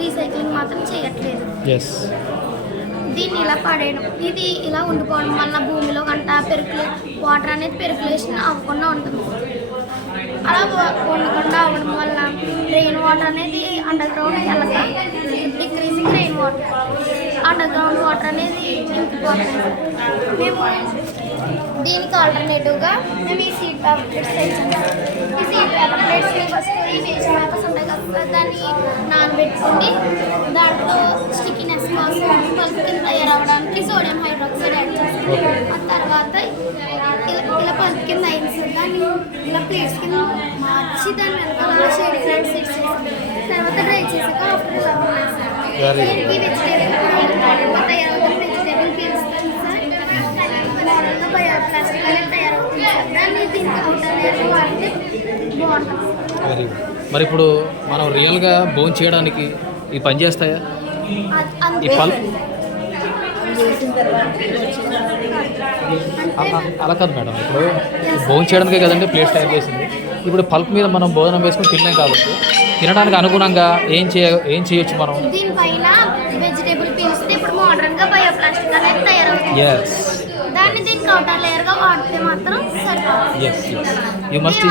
Recycling మాత్రం చేయట్లేదు. Yes. దీన్ని ఇలా పడేయడం, ఇది ఇలా ఉండిపోవడం వల్ల భూమిలో గంట వాటర్ అనేది పెర్కులేషన్ అవ్వకుండా ఉంటుంది. అలా ఉండకుండా అవ్వడం వల్ల రెయిన్ వాటర్ అనేది అండర్ గ్రౌండ్ వెళ్ళక decreasing rain water, under ground water అనేది ఇంకిపోతుంది. మేము దీనికి ఆల్టర్నేటివ్గా మేము ఈ సీడ్ పేపర్ ప్లేట్స్ తెచ్చాము. ఈ సీడ్ పేపర్ ప్లేట్స్ని ఫస్ట్ ఈ వేస్ట్ పేపర్స్ ఉంటాయి కదా, దాన్ని నానబెట్టుకుని దాంట్లో స్టికినెస్ కోసం పల్ప్ కింద తయారవడానికి సోడియం హైడ్రాక్సైడ్ యాడ్ చేస్తాం. ఆ తర్వాత ఇలా పల్ప్ కింద అయిన దాన్ని ఇలా ప్లేట్స్ కింద మార్చి దాని వెనకాల షేడ్ ప్లాంట్ సెట్ చేస్తాం. తర్వాత డ్రై చేసాక ఆఫ్టర్ ఇలా ఉన్నాయి. దీనికి వెజిటేబుల్ తయారవుతుంది. వెజిటేబుల్ పీల్స్ మోడల్గా బయోప్లాస్టిక్ అనేది తయారవుతుంది. దాన్ని దీనికి అవుటర్ వాడితే బాగుంటుంది. Very good. మరి ఇప్పుడు మనం రియల్గా బోన్ చేయడానికి ఈ పని చేస్తాయా? ఈ పల్ప్ అలా కాదు మేడం, ఇప్పుడు బోన్ చేయడానికే కదండి ప్లేట్స్ తయారు చేసింది. ఇప్పుడు పల్ప్ మీద మనం భోజనం వేసుకుని తినలేం కాబట్టి తినడానికి అనుగుణంగా ఏం చేయొచ్చు మనం? దీనిపైన వెజిటేబుల్ పీల్స్ ఇప్పుడు మోడర్న్గా బయోప్లాస్టిక్ అనేది తయారవుతుంది. ఎస్. దాన్ని దీనికి అవుటర్ లేయర్గా వాడితే మాత్రం సరిపోతుంది. ఎస్. You must